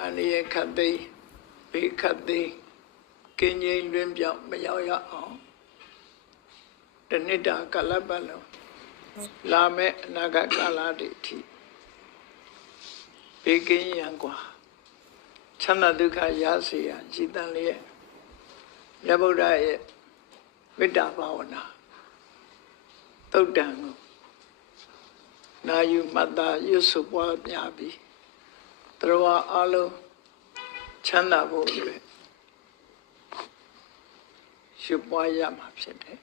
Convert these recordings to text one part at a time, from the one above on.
အန္တရာယ်ခတ်သိမ်းဘေးခတ်သိမ်းကင်းငြိမ်းလွင်ပြောင်းမရောက်ရအောင်တဏိတာကလပ်ပတ်လုံးလာမဲ့အနာဂတ်ကာလတွေအထိဘေးကင်းရန်กว่าချမ်းသာဒုက္ခရစေရန်ကြည်တန်လျက်မြတ်ဗုဒ္ဓရဲ့မေတ္တာဘာဝနာတုတ်တန်ကိုနာယူမှတ်သားရွတ်ဆိုပွားပြပြီး တရားအလုံးချမ်းသာဖို့အတွက်ရှုပွားရမှာဖြစ်တယ်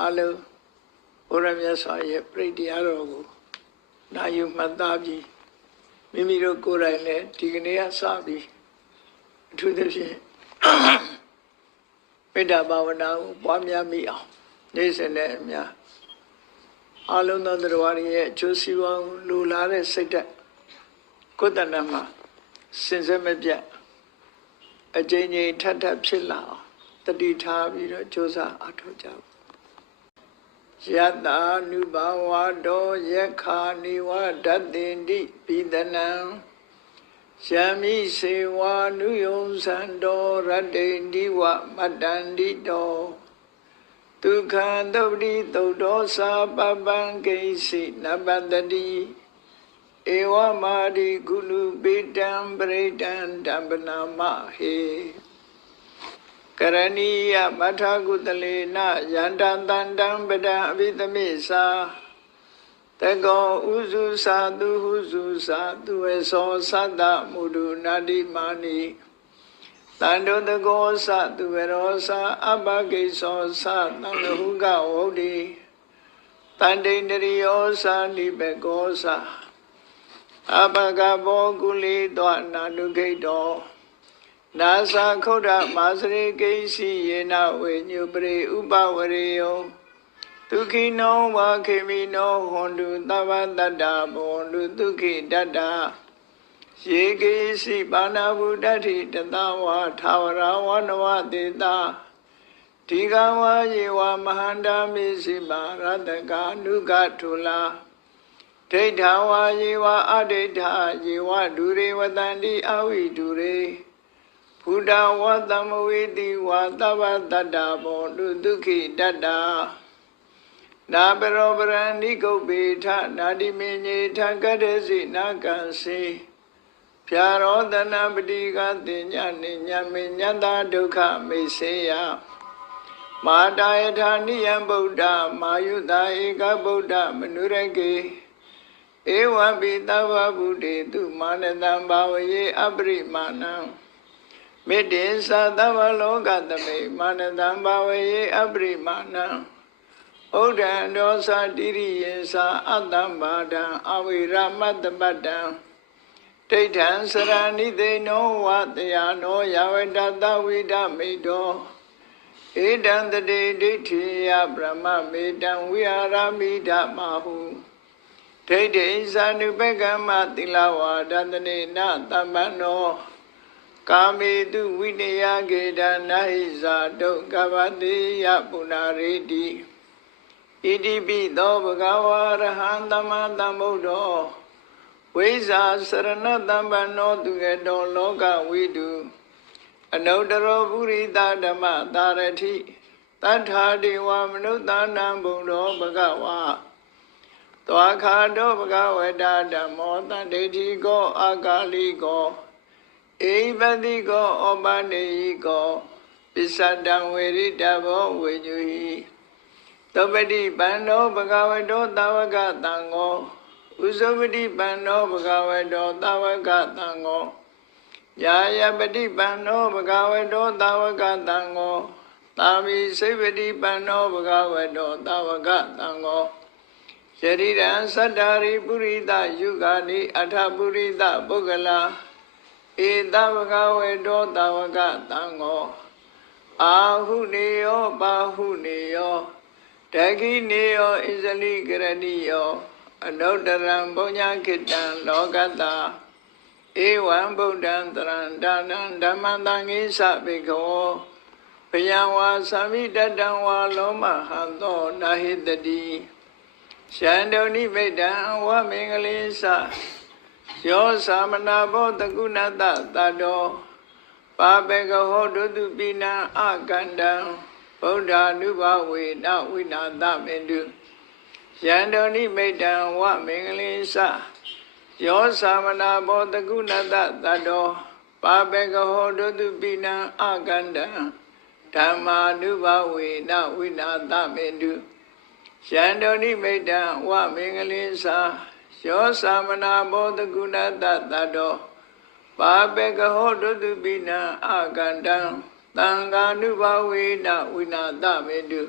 အလုံးဘုရားမြတ်စွာရဲ့ပြိတ္တရားတော်ကိုနာယူမှတ်သားပြီးမိမိတို့ကိုယ်တိုင်လည်းဒီကနေ့ကစပြီးအထူးသဖြင့်မေတ္တာဘာဝနာကိုပွားများမိအောင်နေ့စဉ်နဲ့အများအလုံးသောတရားတွေရဲ့အကျိုးစီးပွားကိုလိုလားတဲ့စိတ်ဓာတ် ကိုယ်တဏ္ဍမှာစင်စစ်မပြတ်အကျဉ်းချင်းထပ်ထပ်ဖြစ်လာအောင်တတိထားပြီးတော့ကြိုးစားအထောက်ကြပါယတာနုဘဝတောယခာနိဝဒတ္တင်တိပိဒနံယမိစေဝာနုယုံသံတောရတ္တိန္ဒီဝမတ္တန္တိတောဒုက္ခသုတ်တိသုတ်တော်စာပပံကိစီနပတ္တိ ဧဝမာရိကုလူပိတံပရိတံတမ္ပနာမဟေကရဏီယမထာကုတလေနယန္တတန္တံပဒံအဘိသမိသာတကောဥစုသာသူဟုစုသာသူဝေသောသတ္တမုဒုနာတိမာနိတန္တုတကောသသူဝရောသာအပကိသောသသံဟုကဝုဒ္ဓိတန္တိန္တရိယောသာနိဘကောသာ အပကဘောကုလိတောနာနုခိတောနာသခုဒ္ဓမာစရိကိစီယေနဝေညုပရိဥပဝရေယောဒုက္ခိနောဝါခေမိနောဟွန်တုသဗ္ဗတတ္တဘောန္တုဒုက္ခိတတ္တယေကိစီပါဏဗုဒ္ဓတိတသဝါထာဝရဝနဝတေတာဒီကဝါယေဝမဟန္တာမေစီမာရတကာနုကထုလာ ဒိဋ္ဌဝါယေဝအဒိဋ္ဌယေဝဒုရေဝတန္တိအဝိဒုရေဘုဒ္ဓဝါသမဝေတိဝါသဗ္ဗတတ္တဘောတုဒုက္ခိတတ္တာနာပရောပရဏိကုတ်ပေထနာတိမေညေထကတ္တစီနာကံစီဖြာရောတနာပတိကတင်ညနိညမေညတဒုက္ခမေစေယမာတာယထာနိယံဗုဒ္ဓမာယုတာဧကဗုဒ္ဓမနုရကေ ဧဝံပိသဗ္ဗဗုတေသူမာနတံဘာဝယေအပရိမာဏံမေတ္တေသသဗ္ဗလောကသမေမာနတံဘာဝယေအပရိမာဏံဩဒံဒောသတိရိယေသာအတ္တမ္ပါဒံအဝိရမတ္တပတ္တံဒိဋ္ဌံစရဏိသေနောဝတယနောယဝတတဝိဒမေတောဧတံတတိဒိဋ္ဌိယဗြဟ္မမေတံဝိဟာရမိဓမ္မဟု ဒိဋ္ဌိဇာနုပကမ္မသီလဝါဒန္တနေနတမ္ပန္နောကာမေတုဝိနယကေဒနာဟိဇာတုကဗတိယပုဏ္ဏရေတိဣတိပိသောဘဂဝါရဟံသမ္မာသမ္ဗုဒ္ဓောဝိဇာစရဏတမ္ပန္နောသူကတောလောကဝိတုအနုတ္တရောပုရိသဓမ္မတာရတိတထာဒေဝမနုဿာနံဘုံတော်ဘဂဝါ သောခါတောဘဂဝတဓမ္မောတန္တေတိကောအာကာလိကောအိပတိကောဩပနေယိကောပစ္စတံဝေရိတဘောဝေညုဟိသောပတိပန္နောဘဂဝတောတာဝကတံဃောဥဇဝတိပန္နောဘဂဝတောတာဝကတံဃောယာယပတိပန္နောဘဂဝတောတာဝကတံဃောတာမိစိဗတိပန္နောဘဂဝတောတာဝကတံဃော ယရိရံသတ္တာရိပုရိသယုဂာနိအထပုရိသပုဂ္ဂလာဧတဝကဝေတောတဝကတံဃောအာဟုနေယောပါဟုနေယောတခိနေယောဣဇလိကရဏိယောအနုတ္တရံဘုံညာခိတံလောကတာဧဝံဗုဒ္ဓံတရံဒါနံဓမ္မံတံကိသဗေခောဘယံဝါသမိတတံဝါလောမဟံသောနာဟိတတိ ရှန္တုနိမိတံဝမင်္ဂလိသယောသမနာဘောတကုဏတတတောပါပေကဟောတုတုပိနံအကန္တံဗုဒ္ဓ ानु ဘဝေနဝိနာသမေတုယန္တောနိမိတံဝမင်္ဂလိသယောသမနာဘောတကုဏတတတောပါပေကဟောတုတုပိနံအကန္တံဓမ္မာနုဘဝေနဝိနာသမေတု ယန္တောနိမိတံဝမင်္ဂလိသယောသမနာဘောတကုဏတတတောပါပေကဟောတုတုပိနံအကန္တံသံဃာနုဘဝေနဝိနာသမေတု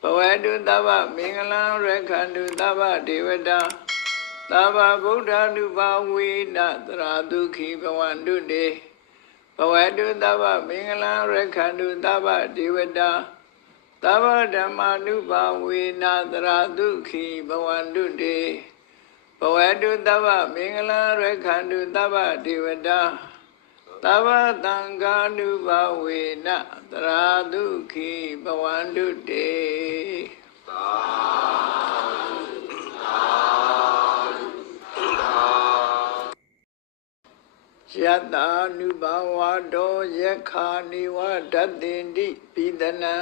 ဘဝတုသဗ္ဗမင်္ဂလံရခန္တုသဗ္ဗဒေဝတာသဗ္ဗဗုဒ္ဓ ानु ဘဝေနသရာဒုခိဘဝန္တုတေဘဝတုသဗ္ဗမင်္ဂလံရခန္တုသဗ္ဗဒေဝတာ သဗ္ဗဓမ္မာနုဘဝေနသရာဒုခိဘဝန္တုတေဘဝတုသဗ္ဗမင်္ဂလံရခန္တုသဗ္ဗဒေဝတာသဗ္ဗတံဃာနုဘဝေနသရာဒုခိဘဝန္တုတေယတ္တာနုဘဝတောယက္ခာနိဝဒတ္တိတိပိဒနံ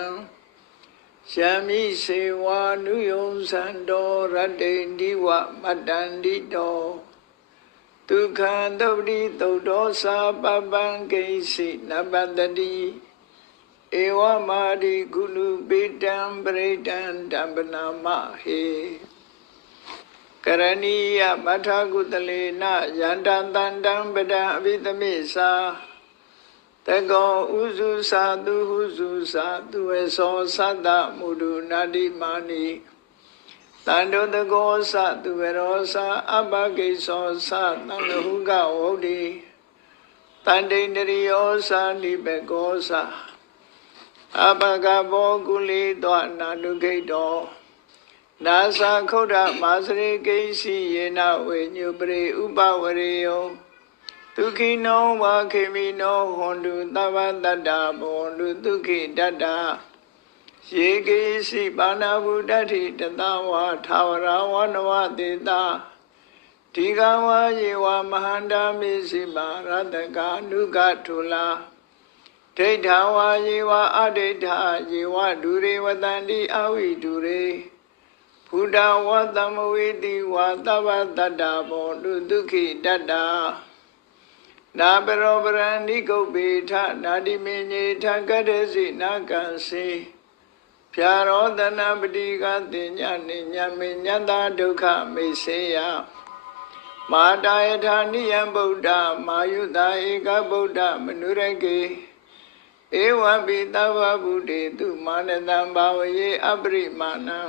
ရှံမိစေဝာနုယုံသံတော်ရတ္တိတိဝမတ္တန္တိတောဒုက္ခသုပတိသုတ်တော်စာပပံကိစီနပတ္တိဧဝမာရိကုလူပိတံပရိတံဓမ္ပနာမဟေကရဏီယမထာကုတလေနယန္တန္တန္တံပဒံအဘိသမိသာ တကောဥစုသာသူဟုစုသာသူဝေသောသတ္တမုဒုနာတိမာနိတန္တုတကောသသူဝရောသအပကိသောသတန္တဟုကဝုဒ္ဓိတန္တိန္တရိယောသနိဘကောသအပကဘောကုလိတောနာတုခိတောနာသခုဒ္ဓမာစရိကိစီယေနဝေညုပရိဥပဝရေယော ဒုခိနောဝါခေမိနောဟွန်တုသဗ္ဗတတ္တဘောန္တုဒုခိတတ္တယေကိစီပါဏဗုဒ္ဓတိတတဝါထာဝရဝနဝတေတာဒီကဝါယေဝမဟန္တာမေစီမာရတကာနုကထုလာဒိဋ္ဌဝါယေဝအဒိဋ္ဌယေဝဒုရေဝတန္တိအဝိဒုရေဘုဒ္ဓဝသမဝေတိဝါသဗ္ဗတတ္တဘောတုဒုခိတတ္တာ နာပရောပရဏိကုတ်ပေထနာတိမေညေထကတ္တစီနာကံစီဖြာရောတနာပတိကတင်ညနိညမေညတာဒုက္ခမေစေယမာတာယထာနိယံဗုဒ္ဓမာယုတာဧကဗုဒ္ဓမနုရကေဧဝံပိသဗ္ဗဗုတေတုမာနတံဘာဝယေအပရိမာဏံ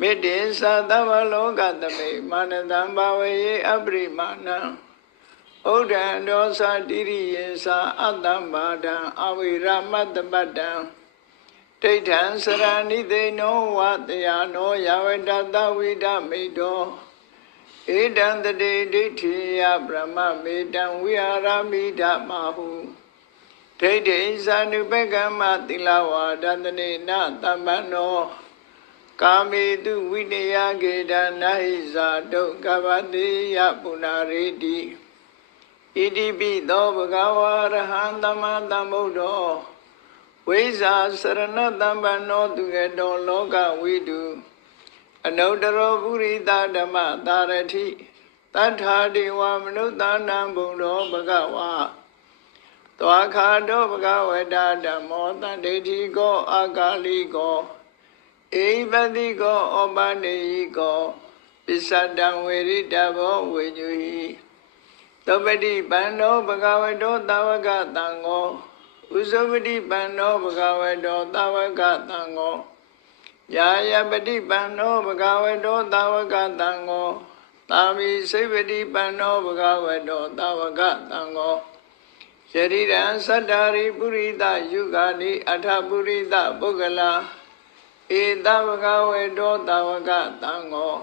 မေတ္တေသသဗ္ဗလောကသမေမာနတံဘာဝယေအပရိမာဏံ ဩဒံဒောသတိရိယေသာအတ္တံဘာဒံအဝိရမတ္တပတ္တံဒိဋ္ဌံစရဏိသိနောဝတယနောယဝတတဝိဒမိတောဧတံတတိဒိဋ္ဌိယဗြဟ္မမေတံဝိဟာရမိဓမ္မဟုဒိဋ္ဌိဇာနုပကမ္မသီလဝါဒတနေနတမ္ပန္နောကာမေတုဝိနယကေဒနာဟိဇာတုကပတိယပုဏ္ဏရေတိ ဣတိပိသောဘဂဝါရဟံသမ္မာသမ္ဗုဒ္ဓောဝိဇာစရဏတမ္ပန္နောသူကတောလောကဝိတုအနုတ္တရောပုရိသဓမ္မတာရတိတထာဒေဝမနုဿာနံဘုံတော်ဘဂဝါသောခါတောဘဂဝတဓမ္မောတန္တေတိကောအာကာလိကောအိပတိကောဩပနေယိကောပစ္စတံဝေရိတဘောဝေညုဟိ သောပတိပန္နောဘဂဝတောတာဝကတံဃောဥဇဝတိပန္နောဘဂဝတောတာဝကတံဃောယာယပတိပန္နောဘဂဝတောတာဝကတံဃောသာမိစိဗတိပန္နောဘဂဝတောတာဝကတံဃောယရိရံသတ္တာရိပုရိသယုဂာနိအထပုရိသပုဂ္ဂလာဧတဝကဝေတောတဝကတံဃော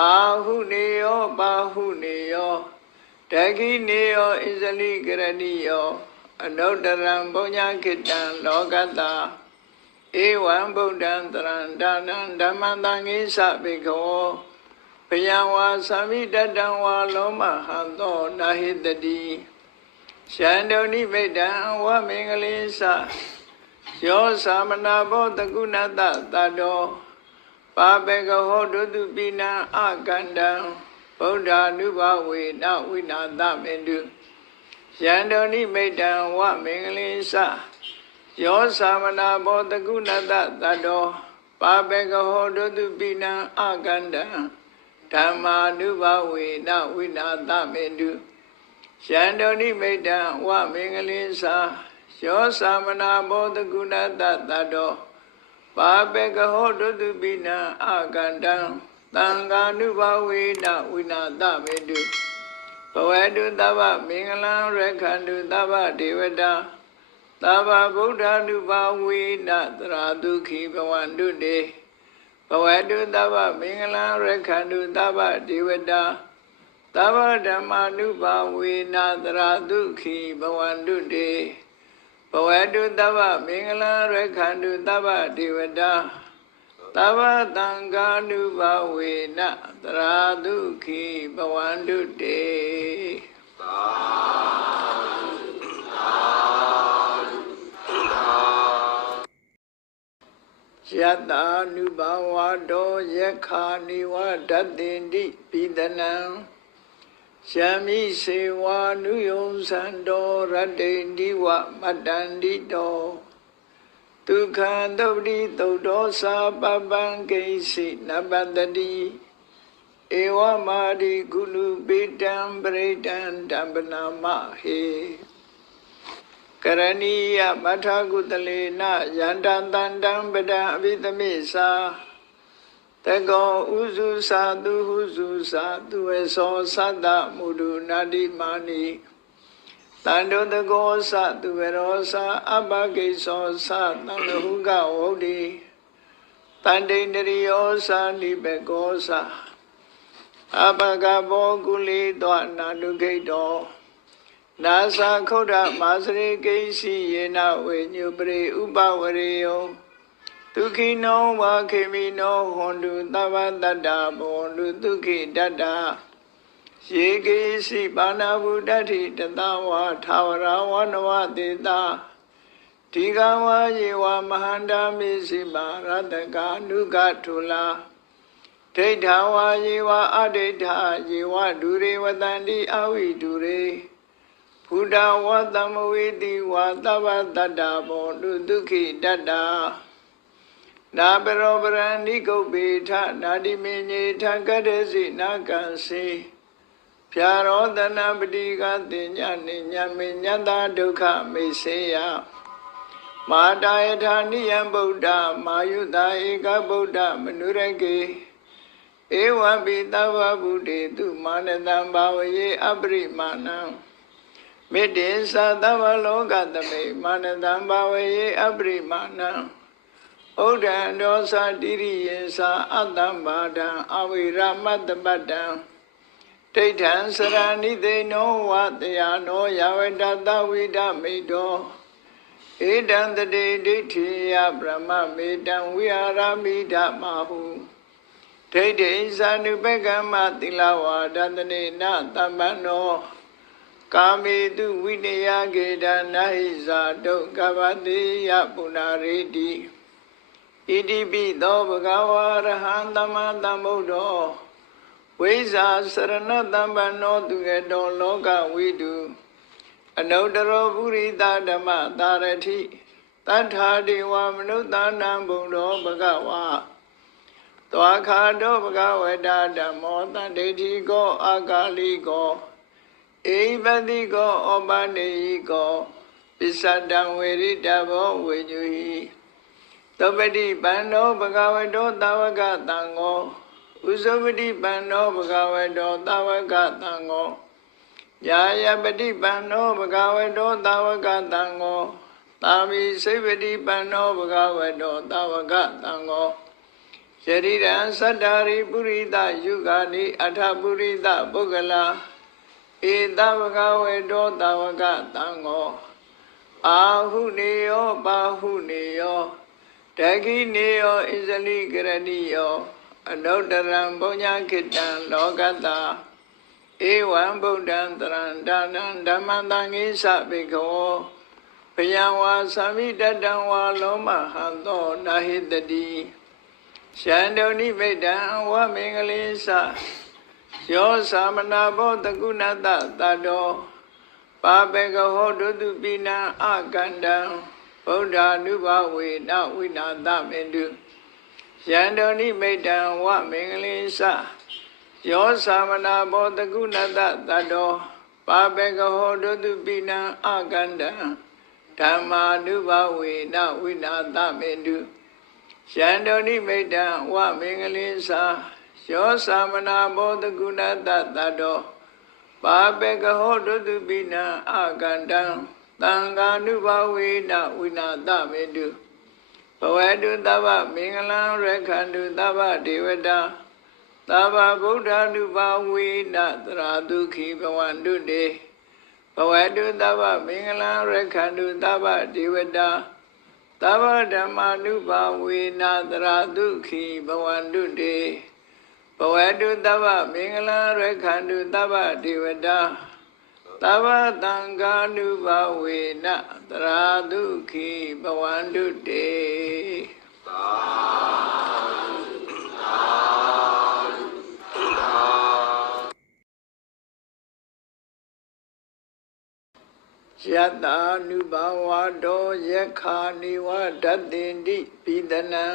အာဟုနေယောပါဟုနေယော တခိနေယောဣဇလိကရဏိယောအနုတ္တရံဘုံညာခိတံလောကတာဧဝံဗုဒ္ဓံတရံဒါနံဓမ္မံတံကိသဘေခောပယံဝါသမိတတံဝါလောမဟံသောနာဟိတတိရှန္တုန်ိမိတံဝမင်္ဂလိသယောသမနာဘောတကုဏတတတောပါပေကဟောတုတုပိနံအကန္တံ ဗုဒ္ဓ ानु ဘဝေနဝိနာသမေတုယန္တောနိမိတံဝမင်္ဂလိသယောသမနာဘောတကုဏတတတောပါပေကဟောတုတုပိနံအကန္တံဓမ္မာနုဘဝေနဝိနာသမေတုယန္တောနိမိတံဝမင်္ဂလိသယောသမနာဘောတကုဏတတတောပါပေကဟောတုတုပိနံအကန္တံ သံဃာနုဘဝေနဝိနာသမေတုဘဝတုသဗ္ဗမင်္ဂလံရခန္တုသဗ္ဗဒေဝတာသဗ္ဗဗုဒ္ဓ ानु ဘဝေနသရာဒုခိဘဝန္တုတေဘဝတုသဗ္ဗမင်္ဂလံရခန္တုသဗ္ဗဒေဝတာသဗ္ဗဓမ္မာနုဘဝေနသရာဒုခိဘဝန္တုတေဘဝတုသဗ္ဗမင်္ဂလံရခန္တုသဗ္ဗဒေဝတာ သဗ္ဗတံဃာနုဘဝေနသရာဒုခိဘဝန္တုတေယတ္တာနုဘဝတောယက္ခာနိဝဒတ္တိတိပိဒနံရှာမိစေဝာနုယုံသံတောရတ္တိတိဝမတ္တန္တိတော ဒုက္ခသုတ်တိသုတ်တော်စာပပံကိစီနပတ္တိဧဝမာရိကုလူပိတံပရိတံတံပနာမဟေကရဏီယမထာကုတလေနယန္တံတန္တံပဒံအဘိသမိသာတကောဥစုသာသူဟုစုသာသူဝေသောသတ္တမုဒုနာတိမာနိ တန္တုတကောသသူဝရောသာအပကိသောသတံလဟုကဝုဒ္ဓိတန္တိန္တရိယောသာနိဘကောသာအပကဘောကုလိတောနာနုခိတောနာသခုဒ္ဓမာစရိကိစီယေနဝေညုပရိဥပဝရေယောဒုခိနောဝါခေမိနောဟွန်တုသဗ္ဗတတ္တဘောတုဒုခိတတ္တ ယေကေစီပါဏဗုဒ္ဓတိတတဝါထာဝရဝနဝတေတာဒီကဝါယေဝမဟန္တာမေစီမာရတကာနုကထုလာဒိဋ္ဌဝါယေဝအဒိဋ္ဌယေဝဒုရေဝတန္တိအဝိဒုရေဘုဒ္ဓဝါသမဝေတိဝါသဗ္ဗတတ္တဘောတုဒုခိတတ္တာနာပရောပရဏိကုတ်ပေထနာတိမေညေထကတ္တစီနာကံစီ ဖြာရောတနာပတိကတင်ညနေညမေညတာဒုက္ခမေစေယမာတာယထာနိယံဗုဒ္ဓမာယုတာဧကဗုဒ္ဓမနုရကေဧဝံပိသဗ္ဗဗုတေသူမာနတံဘာဝယေအပရိမာဏံမေတ္တေသသဗ္ဗလောကသမိမာနတံဘာဝယေအပရိမာဏံဩဒံဒောသတိရိယေသာအတ္တံဘာဒံအဝိရမတ္တပတ္တံဒိ ဋ္ဌံစရဏိသိနောဝတယနောယဝတတဝိဒမိတောဧတံတတိဒိဋ္ဌိယဗြဟ္မမေတံဝိဟာရမိဓမ္မဟုဒိဋ္ဌိသ ानु ပကမ္မသီလဝါဒတနေနသမ္ပန္နောကာမေတုဝိနယကေဒနာဟိဇာတုကပတိယပုဏ္ဏရေတိဣတိပိသောဘဂဝါရဟံသမ္မာသမ္ဗုဒ္ဓော ဝိဇာစရဏသမ္ပန္နောသူကတောလောကဝိတုအနုတ္တရောပုရိသဓမ္မသာရတိတထာဒေဝမနုဿာနံဘုံတော်ဘဂဝါသွားခါတော့ဘဂဝတာဓမ္မောတန္တိတိကောအာကာလိကောအိပတိကောဩပနေယိကောပစ္စတံဝေရိတဘောဝေညုဟိသောပတိပန္နောဘဂဝတောတာဝကတံဃော ဥဇပတိပန္နောဘဂဝတောတာဝကတံဃောယာယပတိပန္နောဘဂဝတောတာဝကတံဃောသာမိစိပတိပန္နောဘဂဝတောတာဝကတံဃောယရိရံသတ္တာရိပုရိသယုဂာနိအထပုရိသပုဂ္ဂလာဧတဝကဝေတောတဝကတံဃောအာဟုနေယောပါဟုနေယောတခိနေယောဣဇလိကရဏီယော အနုတ္တရံပုညခိတံလောကတာဧဝံဗုဒ္ဓံတရံဒါနံဓမ္မံတံကိသဗိခောဘယံဝါသမိတတံဝါလောမဟံသောနာဟိတတိရှန္တုန်ိမိတံဝမင်္ဂလိသယောသမနာဘောတကုဏတတတောပါပေကဟောဒုတုပိနံအကန္တံဗုဒ္ဓ ानु ဘဝေနဝိနာသမေတု ယန္တောနိမိတံဝမင်္ဂလိသယောသမနာဘောတကုဏတတတောပါပေကဟောဒုတုပိနံအကန္တံဓမ္မာနုဘဝေနဝိနာသမေတုယန္တောနိမိတံဝမင်္ဂလိသယောသမနာဘောတကုဏတတတောပါပေကဟောဒုတုပိနံအကန္တံသံဃာနုဘဝေနဝိနာသမေတု ဘဝတုသဗ္ဗမင်္ဂလံရခန္တုသဗ္ဗဒေဝတာသဗ္ဗဗုဒ္ဓ ानु ဘဝေနသရာဒုခိဘဝန္တုတေဘဝတုသဗ္ဗမင်္ဂလံရခန္တုသဗ္ဗဒေဝတာသဗ္ဗဓမ္မာနုဘဝေနသရာဒုခိဘဝန္တုတေဘဝတုသဗ္ဗမင်္ဂလံရခန္တုသဗ္ဗဒေဝတာ သဗ္ဗတံဃာနုဘဝေနသရာဒုခိဘဝန္တုတေယတာနုဘဝတောယခာနိဝဒတ္တိတိပိဒနံ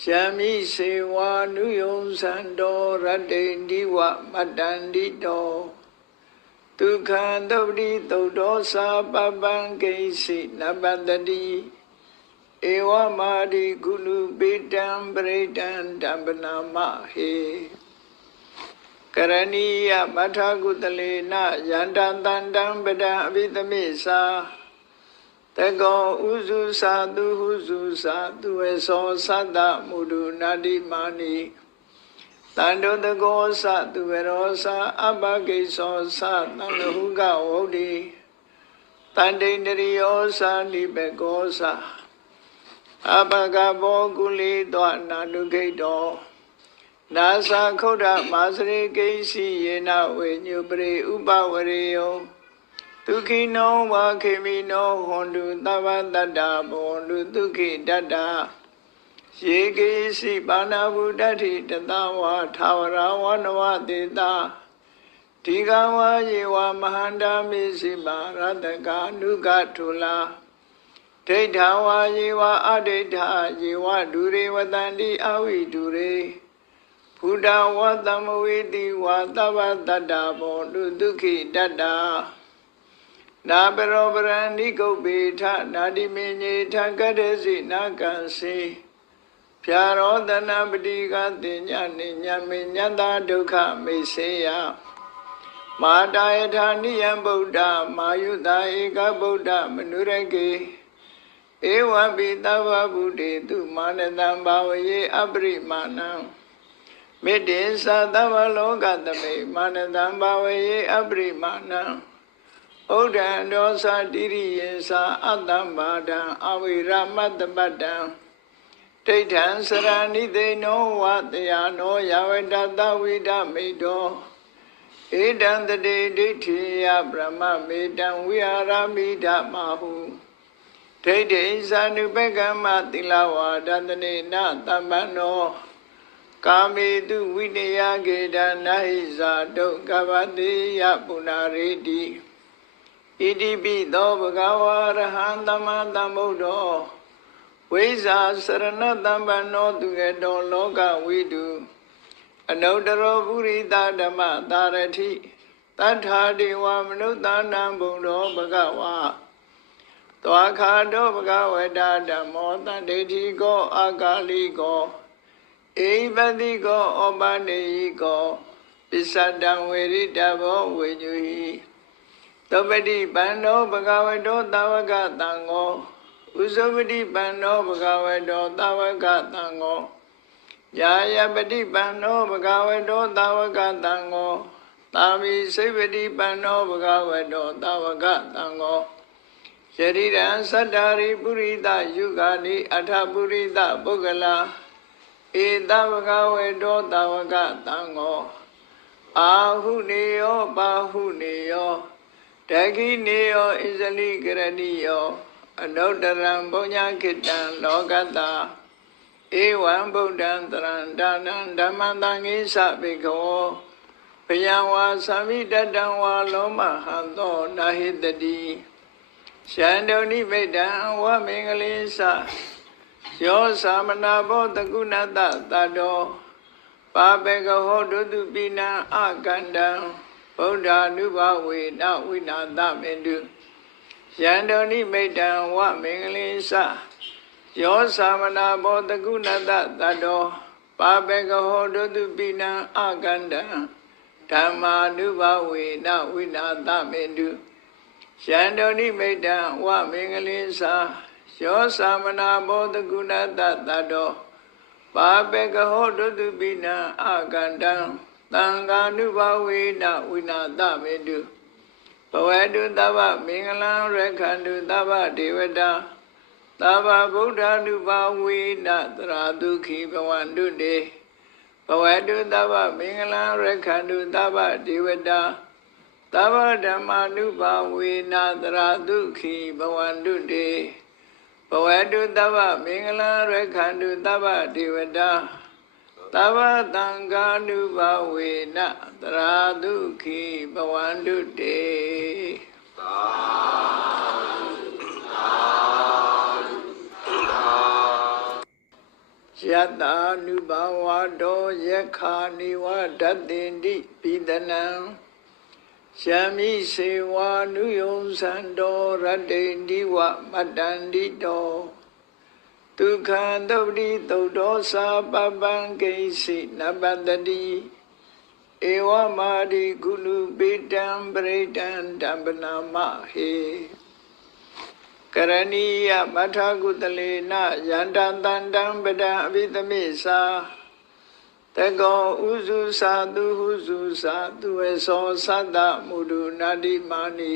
ရှာမိစေဝာနုယုံသံတော်ရတ္တိတိဝမတ္တန္တိတော ဒုက္ခသုပတိသုတ်တော်စာပပံကိစီနပတ္တိဧဝမာရိကုလူပိတံပရိတံတံပနာမဟေကရဏီယမထာကုတလေနယန္တတန္တံပဒံအဘိသမိသာတကောဥစုသာသူဟုစုသာသူဝေသောသတ္တမုဒုနာတိမာနိ တန္တုတကောသသူဝရောသအပကိသောသတန္တဟုကဝုဒ္ဓိတန္တိန္ဒရိယောသနိဘကောသအပကဘောကုလိတောနာနုခိတောနာသခုဒ္ဓမာစရိကိစီယေနဝေညုပရိဥပဝရေယောဒုခိနောဝါခေမိနောဟွန်တုသဗ္ဗတတ္တဘောတုဒုခိတတ္တ ယေကေစီပါဏဗုဒ္ဓတိတတဝါထာဝရဝနဝတေတာဒီကဝါယေဝမဟန္တာမေစီမာရတကာနုကထုလာဒိဋ္ဌဝါယေဝအဒိဋ္ဌယေဝဒုရေဝတန္တိအဝိဒုရေဘုဒ္ဓဝတမဝေတိဝါသဗ္ဗတတ္တဘောတုဒုခိတတ္တာနာပရောပရဏိကုတ်ပေထနာတိမေညေထကတ္တစီနာကံစီ ဖြာရောတနာပတိကတင်ညနိညမေညတာဒုက္ခမေစေယမာတာယထာနိယံဗုဒ္ဓမာယုတာဧကဗုဒ္ဓမနုရကေဧဝံပိသဗ္ဗဗုတေသူမာနတံဘာဝယေအပရိမာဏံမေတ္တေသသဗ္ဗလောကသမေမာနတံဘာဝယေအပရိမာဏံဩဒံဒောသတိရိယေသာအတ္တံဘာဒံအဝိရမတ္တပတ္တံ ဒိဋ္ဌံစရဏိသိနောဝတယနောယဝတတဝိဒမိတောဧတံတတိဒိဋ္ဌိယဗြဟ္မမေတံဝိဟာရမိဓမ္မဟုဒိဋ္ဌိဇာနုပကမ္မသီလဝါဒတနေနတမ္ပန္နောကာမေတုဝိနယကေဒနာဟိဇာတုကပတိယပုဏ္ဏရေတိဣတိပိသောဘဂဝါရဟံသမ္မာသမ္ဗုဒ္ဓော ဝိဇာစရဏတမ္ပန္နောသူရတောလောကဝိတုအနုတ္တရောပုရိသဓမ္မသာရတိတထာဒေဝမနုဿာနံဘုံတော်ဘဂဝါသောခါတောဘဂဝတဓမ္မောတန္တေတိကောအာကာလိကောအိပတိကောဩပနေယိကောပစ္စတံဝေရိတဘောဝေညုဟိသောပတိပန္နောဘဂဝတောသာဝကတံဃော ဥဇဝတိပန္နောဘဂဝတောသာဝကတံဃောယာယပတိပန္နောဘဂဝတောသာဝကတံဃောသာမိစိဗတိပန္နောဘဂဝတောသာဝကတံဃောယရိရံသတ္တာရိပုရိသယုဂာနိအထပုရိသပုဂ္ဂလာဧဧတဝကဝေတောတဝကတံဃောအာဟုနေယောပါဟုနေယောတခိနေယောဣဇလိကရဏိယော အနုတ္တရံဘုံညာခိတံလောကတာဧဝံဗုဒ္ဓံတရံဒါနံဓမ္မံတံငိသဗေခောဘယံဝါသမိတတံဝါလောမဟံသောနာဟိတတိရှန္တုန်ိမိတံဝမင်္ဂလိသယောသမနာဘောတကုဏတတတောပါပေကဟောဒုတုပိနံအကန္တံဗုဒ္ဓ ानु ဘဝေနဝိနာသမေတု ယန္တောနိမိတံဝမင်္ဂလိသယောသမနာဘောတကုဏတတတောပါပေကဟောဒုတုပိနံအကန္တံဓမ္မာနုဘဝေနဝိနာသမေတုယန္တောနိမိတံဝမင်္ဂလိသယောသမနာဘောတကုဏတတတောပါပေကဟောဒုတုပိနံအကန္တံသံဃာနုဘဝေနဝိနာသမေတုဘ ဝတုသဗ္ဗမင်္ဂလံရခန္တုသဗ္ဗဒေဝတာသဗ္ဗဗုဒ္ဓ ानु ဘဝေနသရာဒုခိဘဝန္တုတေဘဝတုသဗ္ဗမင်္ဂလံရခန္တုသဗ္ဗဒေဝတာသဗ္ဗဓမ္မာနုဘဝေနသရာဒုခိဘဝန္တုတေဘဝတုသဗ္ဗမင်္ဂလံရခန္တုသဗ္ဗဒေဝတာ သဗ္ဗတံဃာနုဘဝေနသရာဒုခိဘဝန္တုတေယတ္တာနုဘဝတောယခာနိဝဒတ္တိတိပိဒနံရှာမိစေဝာနုယုံသံတော်ရတ္တိတိဝမတ္တန္တိတော ဒုက္ခသုပတိသုတ်တော်စာပပံကိစီနပတ္တိဧဝမာရိကုလူပိတံပရိတံတံပနာမဟေကရဏီယမထကုတလေနယန္တတန္တံပဒံအဘိသမိသာတကောဥစုသာသူဟုစုသာသူဝေသောသတ္တမုဒုနာတိမာနိ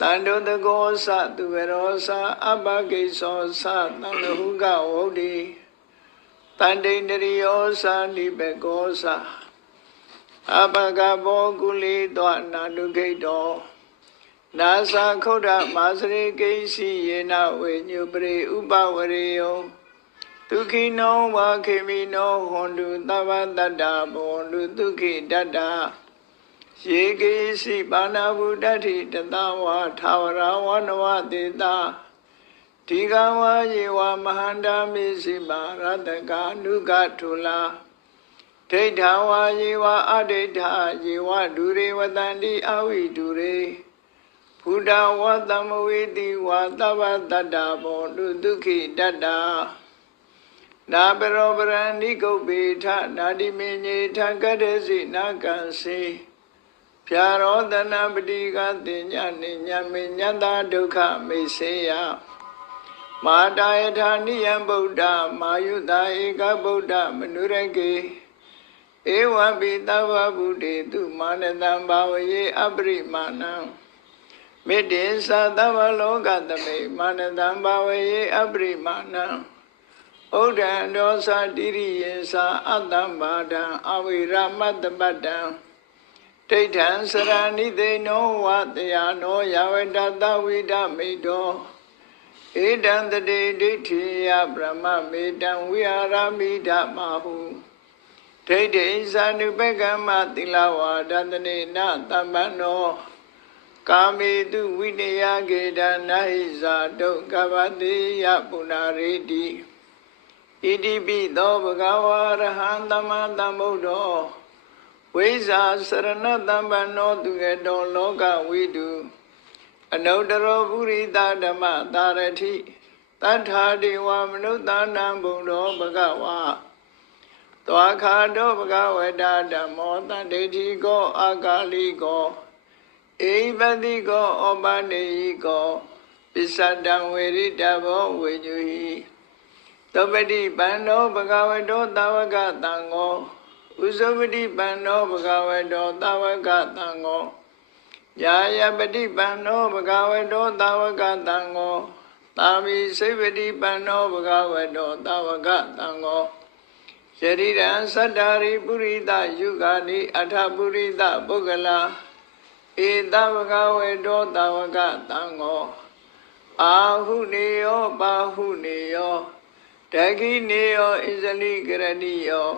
တန္တုတကောသသူဝရောသအပကိသောသတန္တဟုကဝုဒ္ဓိတန္တိန္ဒရိယောသနိဘကောသအပကဘောကုလိတောနာတုခိတောနာသခုဒ္ဓမာစရိကိစီယေနဝေညုပရိဥပဝရေယောဒုခိနောဝါခေမိနောဟွန်တုသဗ္ဗတတ္တဘောတုဒုခိတတ္တ ယေကေစီပါဏဗုဒ္ဓတိတတဝါထာဝရဝနဝတေတာဒီကဝါယေဝမဟန္တာမေစီမာရတကာနုကထုလာဒိဋ္ဌဝါယေဝအဒိဋ္ဌယေဝဒုရေဝတန္တိအဝိဒုရေဘုဒ္ဓဝတမဝေတိဝါသဗ္ဗတတ္တဘောတုဒုခိတတ္တာနာပရောပရဏိကုတ်ပေထနာတိမေညေထကတ္တစီနာကံစီ ဖြာရောတနာပတိကတင်ညနိညမေညတာဒုက္ခမေစေယမာတာယထာနိယံဗုဒ္ဓမာယုတာဧကဗုဒ္ဓမနုရကေဧဝံပိသဗ္ဗဗုတေတုမာနတံဘာဝယေအပရိမာဏံမေတ္တေသသဗ္ဗလောကသမေမာနတံဘာဝယေအပရိမာဏံဩဒံဒောသတိရိယေသာအတ္တမာဒံအဝိရမတ္တပတ္တံ ဒိဋ္ဌံစရဏိသိနောဝတယနောယဝတတဝိဒမိတောဧတံတတိဒိဋ္ဌိယဗြဟ္မမေတံဝိဟာရမိဓမဟုဒိဋ္ဌိဇာနုပကမ္မသီလဝါဒတနေနတမ္ပန္နောကာမေတုဝိနယကေတနာဟိဇာတုကပတိယပုဏ္ဏရေတိဣတိပိသောဘဂဝါရဟံသမ္မာသမ္ဗုဒ္ဓော ဝိဇာစရဏတမ္ပန္နောသူကတောလောကဝိတုအနုတ္တရောပုရိသဓမ္မတာရတိတထာဒေဝမနုဿာနံဘုံတော်ဘဂဝါသွားခါတော်ဘဂဝတဓမ္မောတန္တေတိကောအာဂါလိကောအိပတိကောဩပနေယိကောပစ္စတံဝေရိတဘောဝေညုဟိသောပတိပန္နောဘဂဝတောတာဝကတံဃော ဥဇဝတိပန္နောဘဂဝတောတာဝကတံဃောယာယပတိပန္နောဘဂဝတောတာဝကတံဃောတာမိစိဗတိပန္နောဘဂဝတောတာဝကတံဃောယရိရံသတ္တာရိပုရိသယုဂာနိအထပုရိသပုဂ္ဂလာဧတဝကဝေတောတဝကတံဃောအာဟုနေယောပါဟုနေယောတခိနေယောဣဇလိကရဏိယော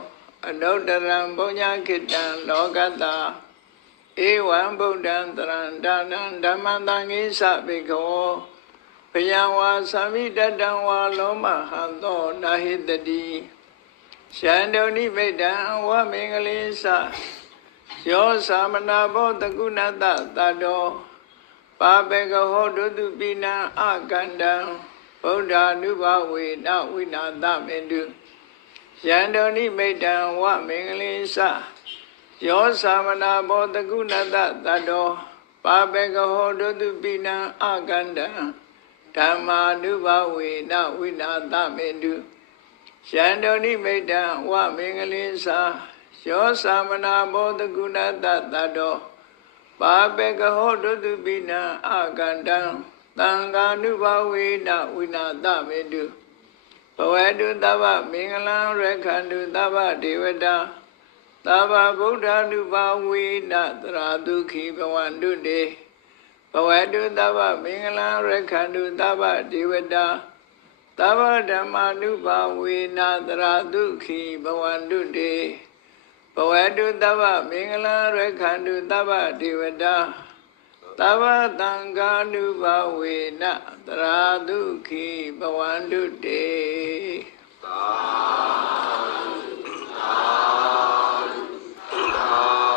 အနုတ္တရံပုညခိတံလောကတာဧဝံဗုဒ္ဓံတရံဒါနံဓမ္မံတံငိသဗေခောဘယံဝါသမိတတံဝါလောမဟံသောနာဟိတတိရှန္တုန်ိမိတံဝမင်္ဂလိသယောသမနာဘောတကုဏတတတောပါပေကဟောဒုတုပိနံအကန္တံဗုဒ္ဓ ानु ဘဝေနဝိနာသမေတု ယန္တောနိမိတံဝမင်္ဂလိသယောသမနာဘောတကုဏတတတောပါပေကဟောဒုတုပိနံအကန္တံဓမ္မာနုဘဝေနဝိနာသမေတုယန္တောနိမိတံဝမင်္ဂလိသယောသမနာဘောတကုဏတတတောပါပေကဟောဒုတုပိနံအကန္တံသံဃာနုဘဝေနဝိနာသမေတုဘ ဝတုသဗ္ဗမင်္ဂလံရခန္တုသဗ္ဗဒေဝတာသဗ္ဗဗုဒ္ဓ ानु ဘဝေနသရာဒုခိဘဝန္တုတေဘဝတုသဗ္ဗမင်္ဂလံရခန္တုသဗ္ဗဒေဝတာသဗ္ဗဓမ္မာနုဘဝေနသရာဒုခိဘဝန္တုတေဘဝတုသဗ္ဗမင်္ဂလံရခန္တုသဗ္ဗဒေဝတာ သဗ္ဗတံဃာနုဘဝေနသရာဒုခိဘဝန္တုတေသာသာသာ